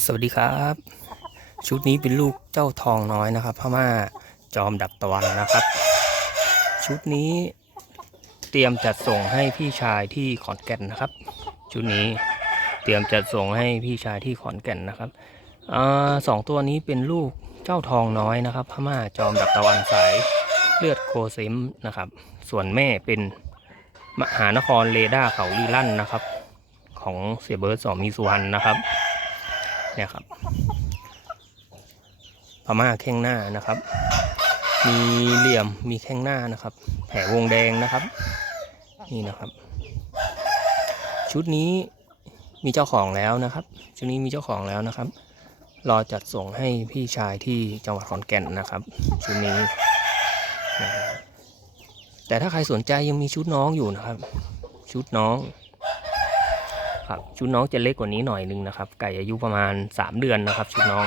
สวัสดีครับ ชุดนี้เป็นลูกเจ้าทองน้อยนะครับพม่าจอมดับตะวันนะครับ ชุดนี้เตรียมจัดส่งให้พี่ชายที่ขอนแก่นนะครับ ชุดนี้เตรียมจัดส่งให้พี่ชายที่ขอนแก่นนะครับอสองตัวนี้เป็นลูกเจ้าทองน้อยนะครับ พม่าจอมดับตะวันสายเลือดโคเซมนะครับ ส่วนแม่เป็นมหานครเรดาร์เขาลีลั่นนะครับ ของเสียเบิร์ดสอมีสุวรรณนะครับ เนี่ยครับพม่าแข้งหน้านะครับ มีเหลี่ยมมีแข้งหน้านะครับ แผลวงแดงนะครับ นี่นะครับ ชุดนี้มีเจ้าของแล้วนะครับ ชุดนี้มีเจ้าของแล้วนะครับ รอจัดส่งให้พี่ชายที่จังหวัดขอนแก่นนะครับ ชุดนี้แต่ถ้าใครสนใจยังมีชุดน้องอยู่นะครับ ชุดน้อง ครับชุดน้องจะเล็กกว่านี้หน่อยนึงนะครับ ไก่อายุประมาณ 3 เดือนนะครับ ชุดน้อง